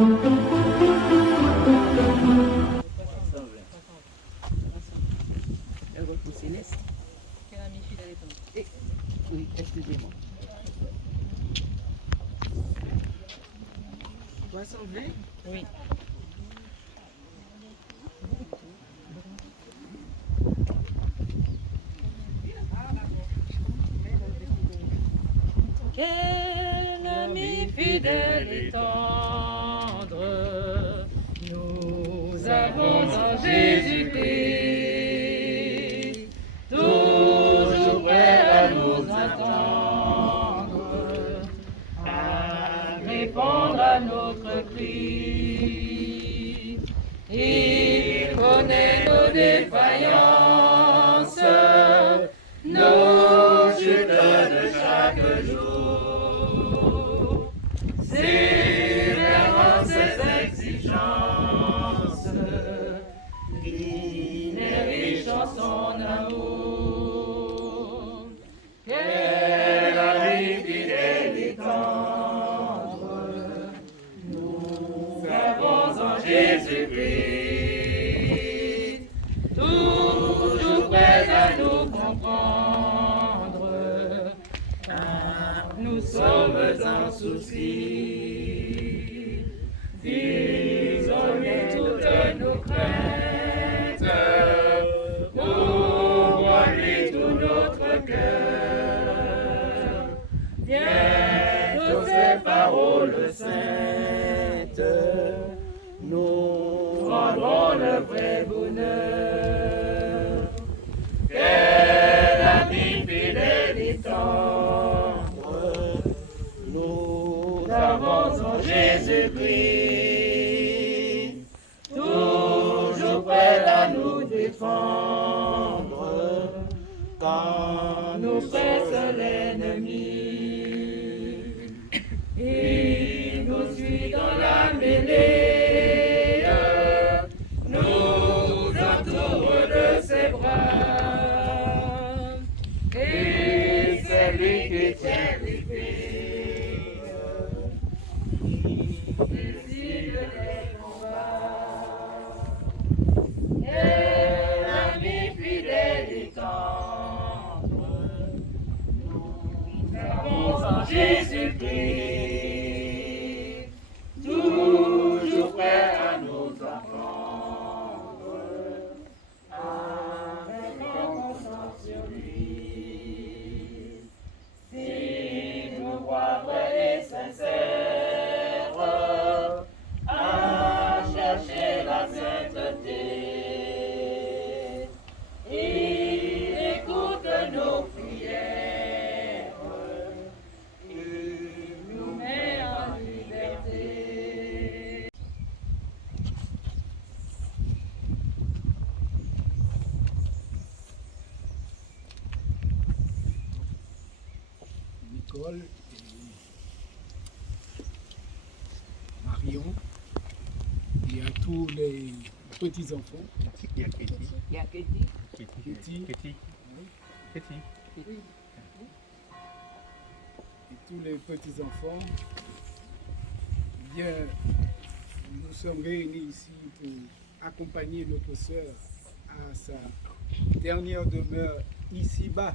Oui, excusez-moi. 320? Oui. Quel ami fidèle et tendre, nous avons en Jésus-Christ, toujours prêt à nous attendre, à répondre à notre cri. Il connaît nos défaillances, nos chutes de chaque jour. Sévèrement ses exigences, il est riche en son amour. Quel ami fidèle et tendre, nous avons en Jésus-Christ, toujours prêt à nous comprendre, car nous sommes en souci. Disons-lui toutes nos craintes, ouvrons-lui tout notre cœur. Bientôt ces paroles saintes, nous prendrons le vrai bonheur. Quel ami fidèle et tendre, nous avons en Jésus-Christ, toujours prêt à nous défendre quand nous presse l'ennemi. Il nous suit dans la mêlée, nous entoure de ses bras, et c'est lui qui tient l'épée, il décide les combats. Quel ami fidèle et tendre, nous avons en Jésus-Christ, toujours prêt à nous apprendre, avec confiance sur lui. Si nous crois vrais et sincères à chercher la sainteté, il écoute nos prières, il nous met en liberté. Nicole et Marion et à tous les petits-enfants. Il y a Katie. Katie. Et tous les petits-enfants. Bien, nous sommes réunis ici pour accompagner notre sœur à sa dernière demeure ici-bas.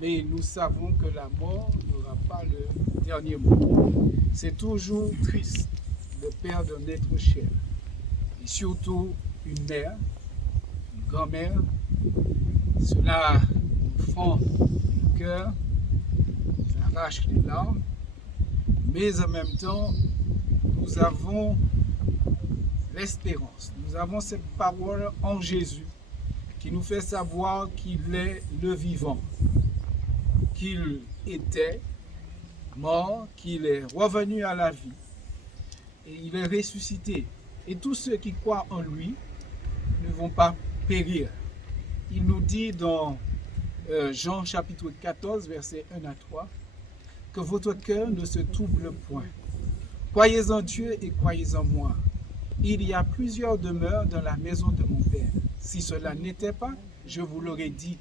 Mais nous savons que la mort n'aura pas le dernier mot. C'est toujours triste de perdre un être cher. Et surtout une mère, une grand-mère. Cela nous fend le cœur, nous arrache les larmes. Mais en même temps, nous avons l'espérance. Nous avons cette parole en Jésus qui nous fait savoir qu'il est le vivant, qu'il était mort, qu'il est revenu à la vie et il est ressuscité. Et tous ceux qui croient en lui ne vont pas périr. Il nous dit dans Jean chapitre 14, versets 1 à 3, que votre cœur ne se trouble point. Croyez en Dieu et croyez en moi. Il y a plusieurs demeures dans la maison de mon Père. Si cela n'était pas, je vous l'aurais dit.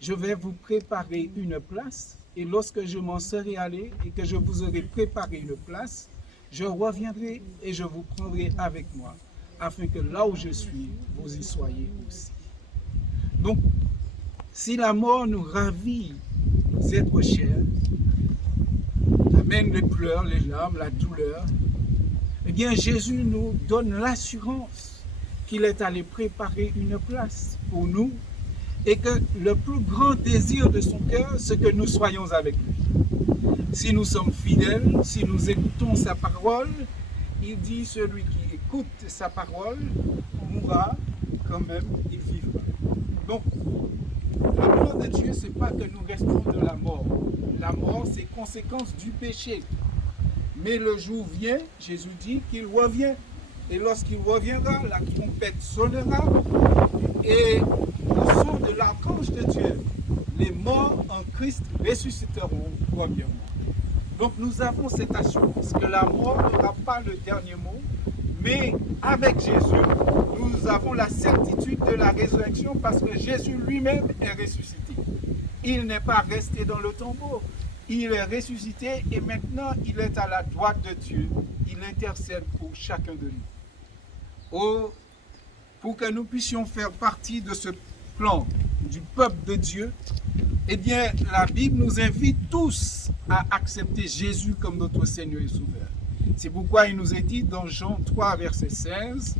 Je vais vous préparer une place, et lorsque je m'en serai allé et que je vous aurai préparé une place, je reviendrai et je vous prendrai avec moi, afin que là où je suis, vous y soyez aussi. Donc, si la mort nous ravit, nos êtres chers, amène les pleurs, les larmes, la douleur, eh bien Jésus nous donne l'assurance qu'il est allé préparer une place pour nous et que le plus grand désir de son cœur, c'est que nous soyons avec lui. Si nous sommes fidèles, si nous écoutons sa parole, il dit celui qui écoute sa parole mourra, quand même il vivra. Donc, le plan de Dieu, ce n'est pas que nous restons de la mort. La mort, c'est conséquence du péché. Mais le jour vient, Jésus dit qu'il revient. Et lorsqu'il reviendra, la trompette sonnera. Et au son de l'archange de Dieu, les morts en Christ ressusciteront premièrement. Donc nous avons cette assurance que la mort n'aura pas le dernier mot. Mais avec Jésus, nous avons la certitude de la résurrection parce que Jésus lui-même est ressuscité. Il n'est pas resté dans le tombeau. Il est ressuscité et maintenant il est à la droite de Dieu. Il intercède pour chacun de nous. Oh, pour que nous puissions faire partie de ce plan du peuple de Dieu, eh bien, la Bible nous invite tous à accepter Jésus comme notre Seigneur et Sauveur. C'est pourquoi il nous est dit dans Jean 3, verset 16,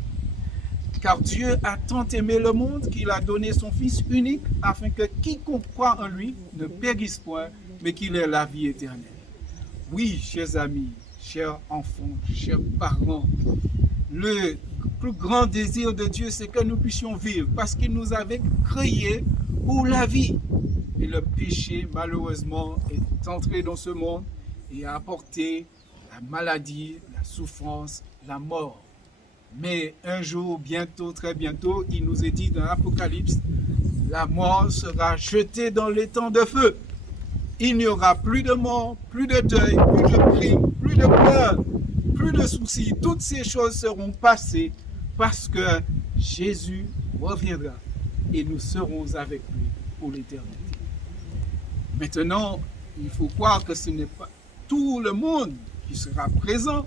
« Car Dieu a tant aimé le monde qu'il a donné son Fils unique, afin que quiconque croit en lui ne périsse point, mais qu'il ait la vie éternelle. » Oui, chers amis, chers enfants, chers parents, le plus grand désir de Dieu, c'est que nous puissions vivre, parce qu'il nous avait créés pour la vie. Et le péché, malheureusement, est entré dans ce monde et a apporté la maladie, la souffrance, la mort. Mais un jour, bientôt, très bientôt, il nous est dit dans l'Apocalypse, la mort sera jetée dans l'étang de feu. Il n'y aura plus de mort, plus de deuil, plus de cris, plus de pleurs, plus de soucis. Toutes ces choses seront passées parce que Jésus reviendra et nous serons avec lui pour l'éternité. Maintenant, il faut croire que ce n'est pas tout le monde qui sera présent,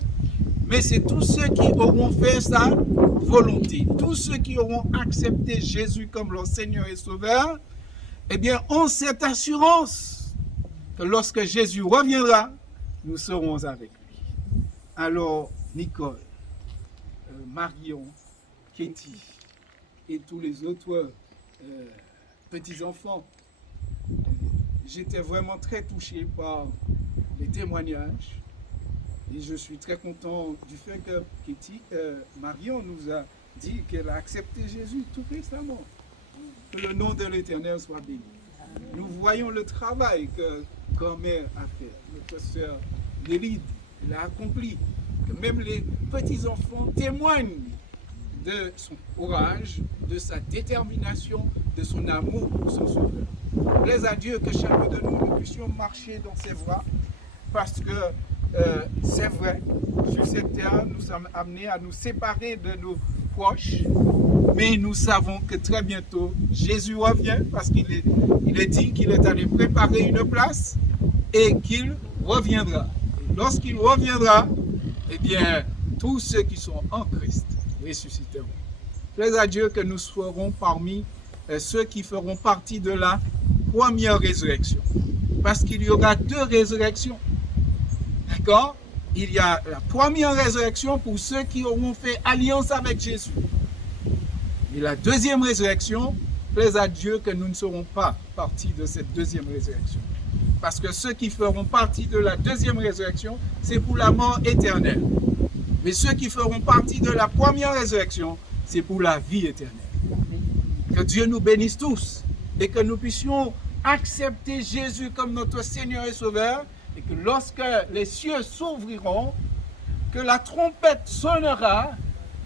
mais c'est tous ceux qui auront fait sa volonté, tous ceux qui auront accepté Jésus comme leur Seigneur et Sauveur, eh bien, ont cette assurance que lorsque Jésus reviendra, nous serons avec lui. Alors, Nicole, Marion, Katie et tous les autres petits-enfants, j'étais vraiment très touché par les témoignages et je suis très content du fait que Marion nous a dit qu'elle a accepté Jésus tout récemment. Que le nom de l'Éternel soit béni. Nous voyons le travail que grand-mère a fait, notre sœur Lélide l'a accompli, que même les petits-enfants témoignent de son courage, de sa détermination, de son amour pour son Sauveur. Plaise à Dieu que chacun de nous puissions marcher dans ses voies, parce que c'est vrai, sur cette terre, nous sommes amenés à nous séparer de nos proches, mais nous savons que très bientôt, Jésus revient, parce qu'il est dit qu'il est allé préparer une place et qu'il reviendra. Et lorsqu'il reviendra, eh bien, tous ceux qui sont en Christ ressusciteront. Plaise à Dieu que nous serons parmi ceux qui feront partie de la première résurrection. Parce qu'il y aura deux résurrections. D'accord? Il y a la première résurrection pour ceux qui auront fait alliance avec Jésus. Et la deuxième résurrection, plaise à Dieu que nous ne serons pas partie de cette deuxième résurrection. Parce que ceux qui feront partie de la deuxième résurrection, c'est pour la mort éternelle. Mais ceux qui feront partie de la première résurrection, c'est pour la vie éternelle. Que Dieu nous bénisse tous et que nous puissions accepter Jésus comme notre Seigneur et Sauveur, et que lorsque les cieux s'ouvriront, que la trompette sonnera,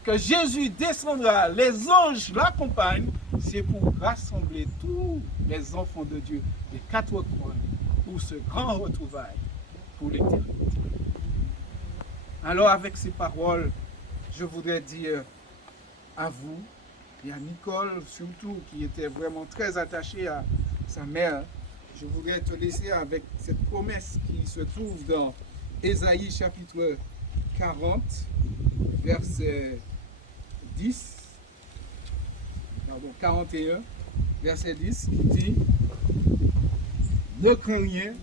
que Jésus descendra, les anges l'accompagnent, c'est pour rassembler tous les enfants de Dieu des quatre coins pour ce grand retrouvaille pour l'éternité. Alors avec ces paroles, je voudrais dire à vous et à Nicole surtout, qui était vraiment très attachée à sa mère, je voudrais te laisser avec cette promesse qui se trouve dans Ésaïe chapitre 40, verset 10, pardon, 41, verset 10, qui dit « Ne crains rien,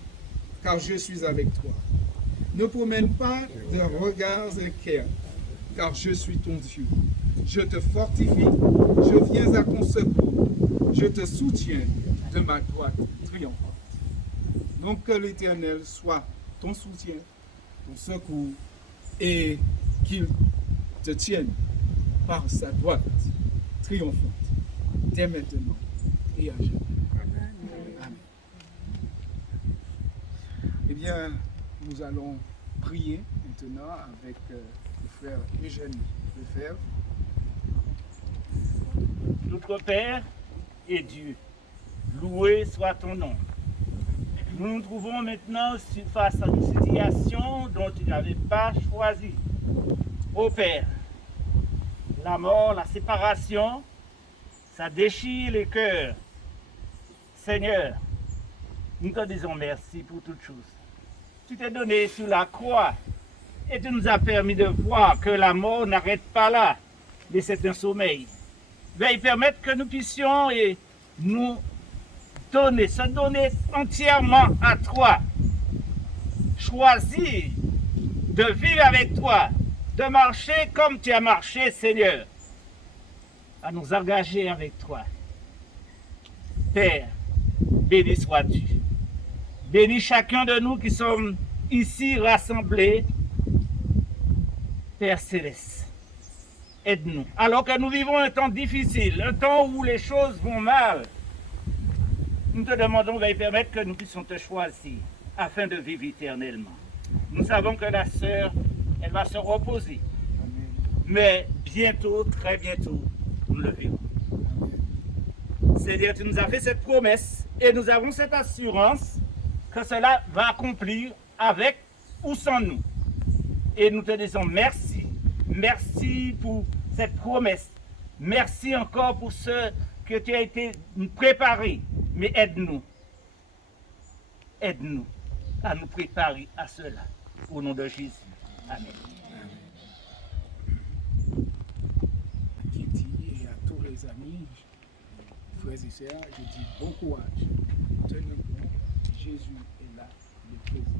car je suis avec toi. Ne promène pas de regards inquiets, car je suis ton Dieu. Je te fortifie, je viens à ton secours, je te soutiens de ma droite triomphante. » Donc que l'Éternel soit ton soutien, ton secours, et qu'il te tienne par sa droite triomphante, dès maintenant et à jamais. Amen. Eh bien, nous allons prier maintenant avec le frère Eugène Lefebvre. Notre Père et Dieu, loué soit ton nom. Nous nous trouvons maintenant face à une situation dont tu n'avais pas choisi. Ô Père, la mort, la séparation, ça déchire les cœurs. Seigneur, nous te disons merci pour toutes choses. Tu t'es donné sur la croix et tu nous as permis de voir que la mort n'arrête pas là, mais c'est un sommeil. Veuille permettre que nous puissions et nous donner, se donner entièrement à toi. Choisir de vivre avec toi, de marcher comme tu as marché, Seigneur, à nous engager avec toi. Père, béni sois-tu. Bénis chacun de nous qui sommes ici rassemblés. Père Céleste, aide-nous. Alors que nous vivons un temps difficile, un temps où les choses vont mal, nous te demandons de permettre que nous puissions te choisir afin de vivre éternellement. Nous savons que la sœur, elle va se reposer. Mais bientôt, très bientôt, nous le verrons. Seigneur, tu nous as fait cette promesse et nous avons cette assurance que cela va accomplir avec ou sans nous. Et nous te disons merci. Merci pour cette promesse. Merci encore pour ce que tu as été préparé. Mais aide-nous. Aide-nous à nous préparer à cela. Au nom de Jésus. Amen. Kitty et à tous les amis, frères et sœurs, je dis bon courage. Tenez bon, Jésus est là, le présent.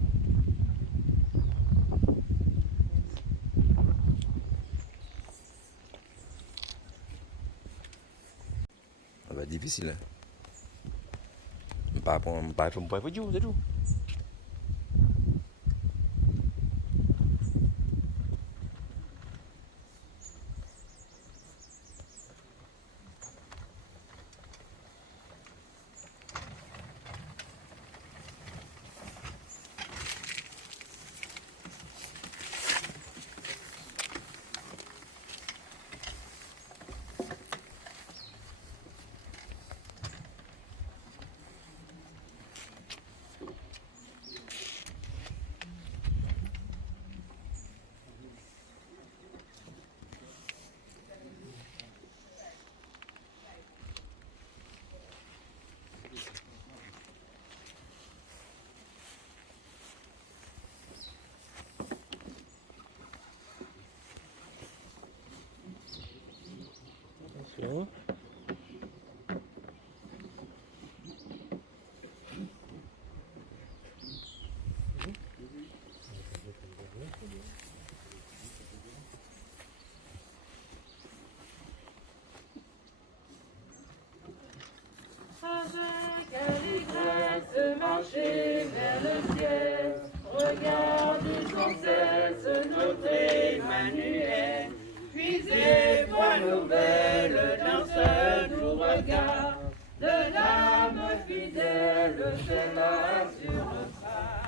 Ça va être difficile. Pas pour Dieu, c'est tout. Attention. Avec allégresse marcher vers le ciel, regardez sans cesse notre Emmanuel, puisez voix nouvelle dans ce doux regard de l'âme fidèle, c'est là sur le phare.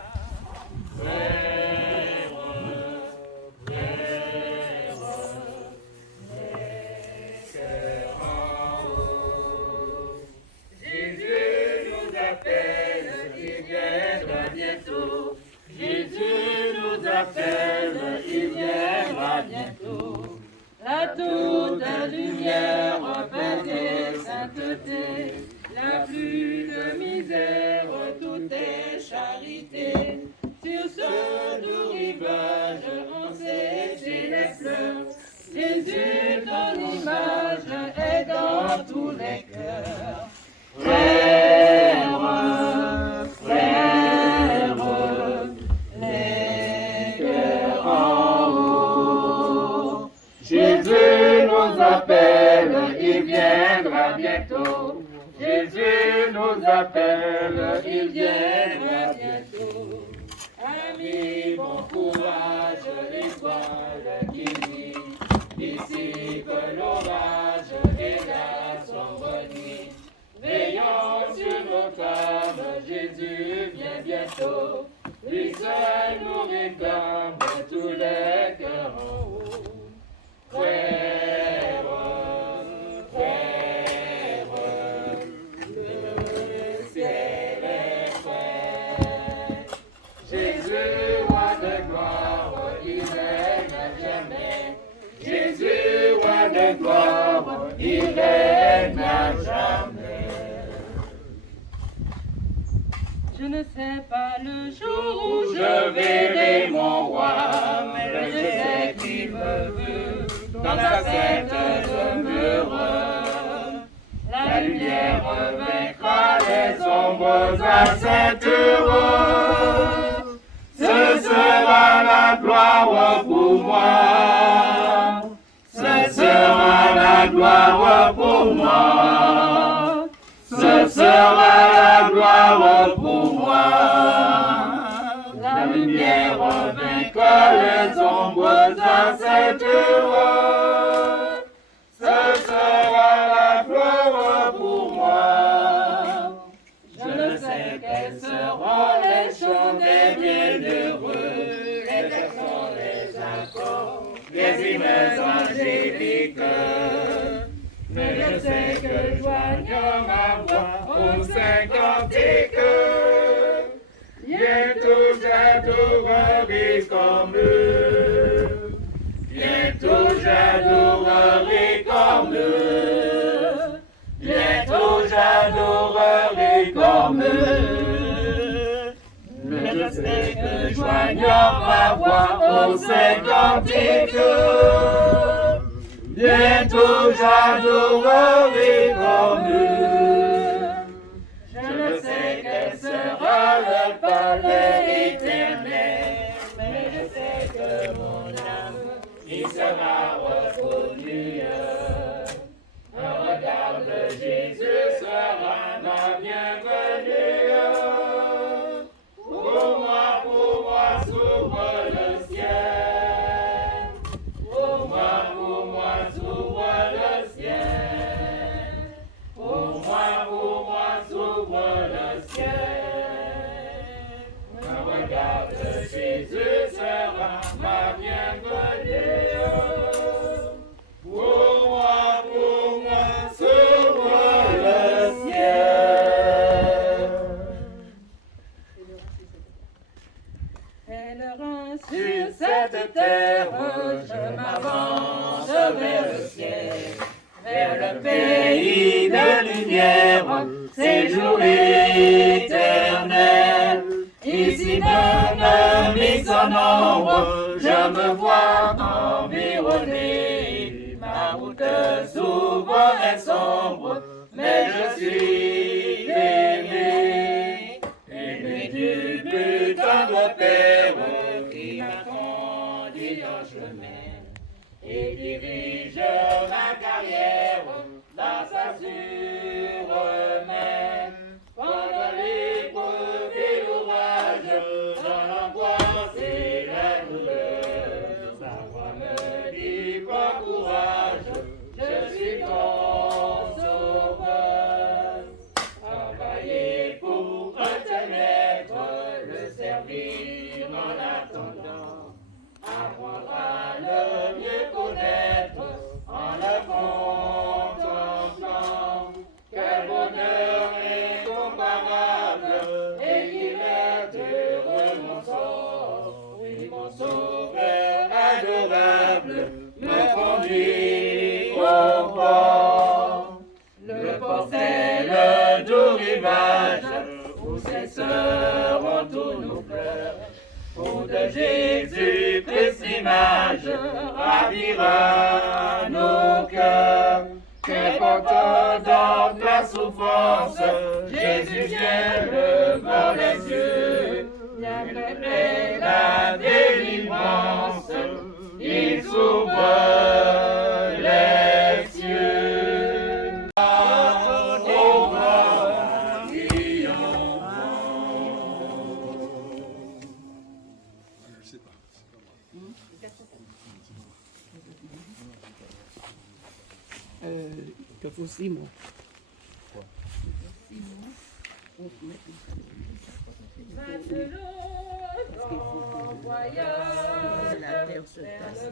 Il viendra bientôt. La toute lumière, paix et sainteté, la plus de misère, tout est charité. Sur ce doux rivage, on s'est dans tous les cœurs. Frères, frères, les cœurs en haut. Jésus nous appelle, il viendra bientôt. Jésus nous appelle, il viendra bientôt. Amis, bon courage, l'étoile qui brille, d'ici que l'orage et la sombre nuit. Veillons sur notre âme, Jésus vient bientôt. Lui seul nous réclame tous les cœurs en haut. Frères, frères, le ciel est prêt. Jésus, roi de gloire, il règne à jamais. Jésus, roi de gloire, il règne à jamais. Je ne sais pas le jour où je verrai mon roi, mais je sais qu'il me veut dans sa sainte demeure. La lumière vaincra les ombres à cette heure. Ce sera la gloire pour moi. Ce sera la gloire pour moi. Ce sera la gloire pour moi. La lumière vaincra les ombres à cette heure. Ce sera la gloire pour moi. Je ne sais quels seront les chants des bienheureux, et quels sont les accords des hymnes angéliques. Mais je sais que joignant ma voix au saint cantique, bientôt j'adorerai comme eux. Bientôt j'adorerai comme eux. Bientôt j'adorerai comme eux. Mais je sais que joignant ma voix au saint cantique, bientôt j'adorerai comme eux. Je ne sais quel sera le palais éternel, mais je sais que mon âme y sera reconnue. Un regard de Jésus sera ma bienvenue. Pour moi, s'ouvre le ciel. Pour moi, s'ouvre le ciel. Pour moi, s'ouvre le ciel. Un regard de Jésus sera ma bienvenue. Pour moi, s'ouvre le ciel. Pèlerin sur cette terre, je m'avance vers le ciel, vers le pays de lumière, séjour éternel. Ici même, mis en ombre, je me vois environné. Ma route s'ouvre et sombre, mais je suis aimé. Aimé du plus tendre Père qui m'a conduit en chemin et dirige ma carrière dans sa sûre main. Pendant l'épreuve et l'orage, dans l'angoisse et la douleur, sa voix me dit prends courage, je suis ton sauveur. Travailler pour te mettre, le servir en attendant, apprendre à le mieux connaître en le contemplant. Quel bonheur incomparable, et il est heureux mon sort. Oui, mon sauveur adorable me conduit au port. Le port c'est le doux rivage où cesseront tous nos pleurs. Pour de Jésus-Christ l'image ravira nos cœurs. qu'importe dans ta souffrance, Jésus vient devant les yeux, vient donner la délivrance, il s'ouvre les cieux. Au grand Que faut Simon. La terre se passe.